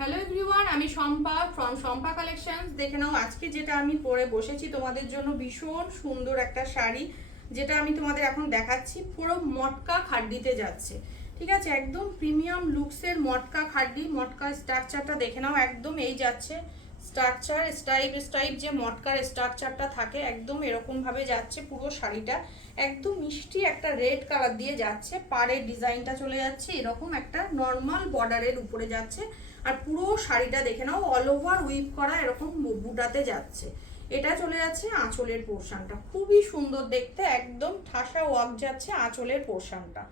Hello everyone, আমি Shampa from Shampa collections. দেখে নাও আজকে যেটা আমি পরে বসেছি তোমাদের জন্য ভীষণ সুন্দর একটা শাড়ি, যেটা আমি তোমাদের এখন দেখাচ্ছি। পুরো মটকা খাড্ডিতে যাচ্ছে, ঠিক আছে? একদম প্রিমিয়াম লুকসের মটকা খাড্ডি। মটকা স্ট্রাকচারটা দেখে নাও, একদম এই যাচ্ছে স্ট্রাকচার, স্টাইপ যে মটকার স্ট্রাকচারটা থাকে একদম এরকম ভাবে যাচ্ছে পুরো শাড়িটা। একদম মিষ্টি একটা রেড কালার দিয়ে যাচ্ছে, পাড়ের ডিজাইনটা চলে যাচ্ছে এরকম একটা নর্মাল বর্ডারের উপরে যাচ্ছে। আর পুরো শাড়িটা দেখে নাও অল ওভার উইপ করা এরকম বুটাতে যাচ্ছে। এটা চলে যাচ্ছে আঁচলের পোর্শনটা, খুবই সুন্দর দেখতে, একদম ঠাসা ওয়ার্ক যাচ্ছে আঁচলের পোর্শনটা।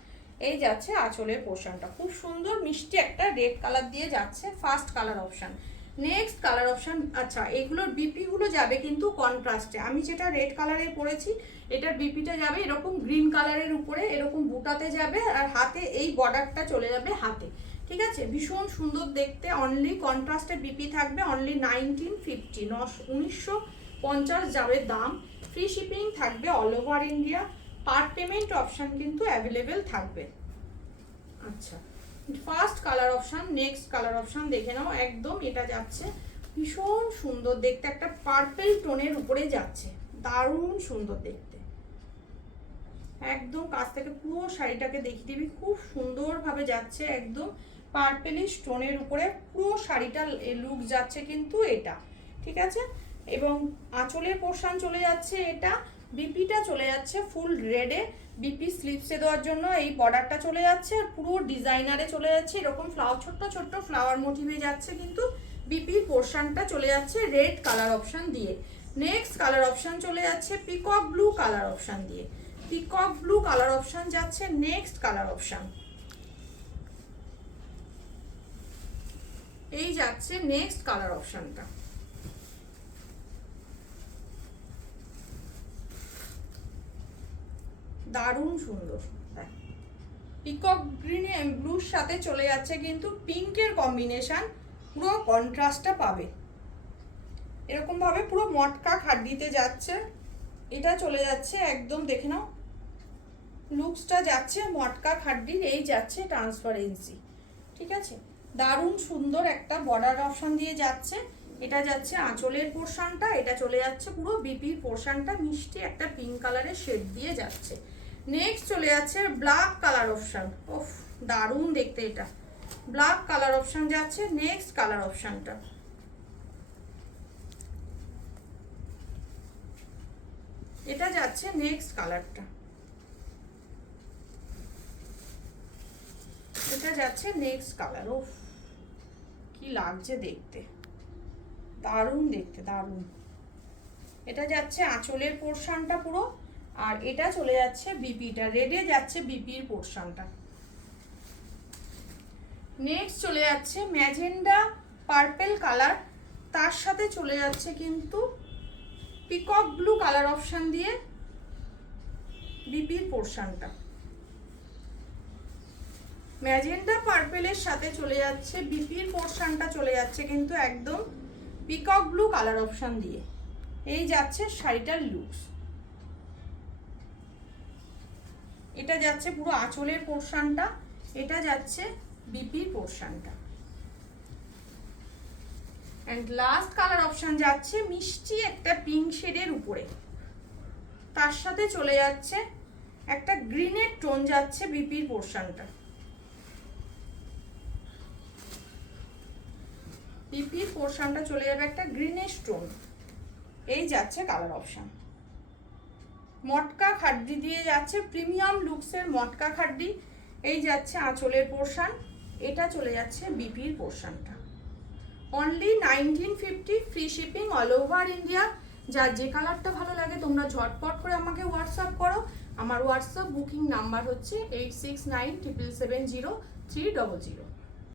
এই যাচ্ছে আঁচলের পোর্শনটা, খুব সুন্দর মিষ্টি একটা রেড কালার দিয়ে যাচ্ছে, first colour option. Next colour option, আচ্ছা এগুলোর বিপিগুলো যাবে কিন্তু কন্ট্রাস্টে। আমি যেটা রেড কালারে পরেছি এটার বিপিটা যাবে এরকম গ্রিন কালারের উপরে, এরকম বুটাতে যাবে, আর হাতে এই বর্ডারটা চলে যাবে হাতে, ঠিক আছে? ভীষণ সুন্দর দেখতে। অনলি কন্ট্রাস্টে বিপি থাকবে, অনলি 1950, 1950 যাবে দাম। ফ্রি শিপিং থাকবে অল ওভার ইন্ডিয়া। পার পেমেন্ট অপশান কিন্তু অ্যাভেলেবেল থাকবে। আচ্ছা, first colour option, next colour option দেখে নাও। একদম এটা যাচ্ছে ভীষণ সুন্দর দেখতে, একটা পার্পেল টোনের উপরে যাচ্ছে, দারুণ সুন্দর দেখতে। একদম কাছ থেকে পুরো শাড়িটাকে দেখিয়ে দিবি, খুব সুন্দরভাবে যাচ্ছে একদম পার্পেলিশ টোনের উপরে পুরো শাড়িটা লুক যাচ্ছে কিন্তু এটা, ঠিক আছে? এবং আঁচলের পোর্শন চলে যাচ্ছে এটা, বিপিটা চলে যাচ্ছে ফুল রেডে, বিপি স্লিপসে দেওয়ার জন্য এই বর্ডারটা চলে যাচ্ছে, আর পুরো ডিজাইনারে চলে যাচ্ছে এরকম ফ্লাওয়ার, ছোট্ট ছোট্ট ফ্লাওয়ার মোটিভে যাচ্ছে কিন্তু বিপির পোর্শনটা চলে যাচ্ছে রেড কালার অপশন দিয়ে। নেক্সট কালার অপশন চলে যাচ্ছে পিকক ব্লু কালার অপশন দিয়ে। পিকক ব্লু কালার অপশন যাচ্ছে নেক্সট কালার অপশন, এই যাচ্ছে নেক্সট কালার অপশনটা। দারুণ সুন্দর, পিকক গ্রিন ব্লুর সাথে চলে যাচ্ছে কিন্তু পিঙ্কের কম্বিনেশন, পুরো কন্ট্রাস্টটা পাবে এরকম ভাবে, পুরো মটকা খাড্ডিতে যাচ্ছে। এটা চলে যাচ্ছে একদম দেখে নাও লুকসটা যাচ্ছে মটকা খাড্ডির, এই যাচ্ছে ট্রান্সপারেন্সি, ঠিক আছে? দারুণ সুন্দর একটা বর্ডার অপশন দিয়ে যাচ্ছে। এটা যাচ্ছে আঁচলের পোর্শনটা, এটা চলে যাচ্ছে পুরো বিপির পোর্শনটা, মিষ্টি একটা পিঙ্ক কালারের শেড দিয়ে যাচ্ছে। নেক্সট চলে যাচ্ছে ব্ল্যাক কালার অপশন, ওফ দারুণ দেখতে, এটা ব্ল্যাক কালার অপশন যাচ্ছে নেক্সট কালার অপশনটা। এটা যাচ্ছে নেক্সট কালারটা, এটা যাচ্ছে নেক্সট কালার। ও কি লাগছে দেখতে, দারুণ দেখতে, দারুণ। এটা যাচ্ছে আঁচলের পোর্শনটা পুরো, আর এটা চলে যাচ্ছে বিপিটা, রেডে যাচ্ছে বিপির পোর্শনটা। নেক্সট চলে যাচ্ছে ম্যাজেন্ডা পার্পেল কালার, তার সাথে চলে যাচ্ছে কিন্তু পিকক ব্লু কালার অপশন দিয়ে বিপির পোর্শনটা। ম্যাজেন্ডা পার্পেলের সাথে চলে যাচ্ছে বিপির পোর্শনটা, চলে যাচ্ছে কিন্তু একদম পিকক ব্লু কালার অপশন দিয়ে। এই যাচ্ছে শাড়িটার লুকস, এটা যাচ্ছে পুরো আঁচলের পোর্শনটা, এটা যাচ্ছে বিপির পোর্শনটা। এন্ড লাস্ট কালার অপশন যাচ্ছে মিষ্টি একটা পিঙ্ক শেডের উপরে, তার সাথে চলে যাচ্ছে একটা গ্রিনের টোন যাচ্ছে বিপির পোর্শনটা। বিপির পোর্শনটা চলে যাবে একটা গ্রিনিশ টোন, এই যাচ্ছে কালার অপশন। মটকা খাড্ডি দিয়ে যাচ্ছে, প্রিমিয়াম লুকসের মটকা খাড্ডি, এই যাচ্ছে আঁচলের পোর্শন, এটা চলে যাচ্ছে বিপির পোর্শনটা। Only 1950, free shipping all over India. যার যে কালারটা ভালো লাগে তোমরা ঝটপট করে আমাকে হোয়াটসঅ্যাপ করো। আমার হোয়াটসঅ্যাপ বুকিং নাম্বার হচ্ছে 8697700300।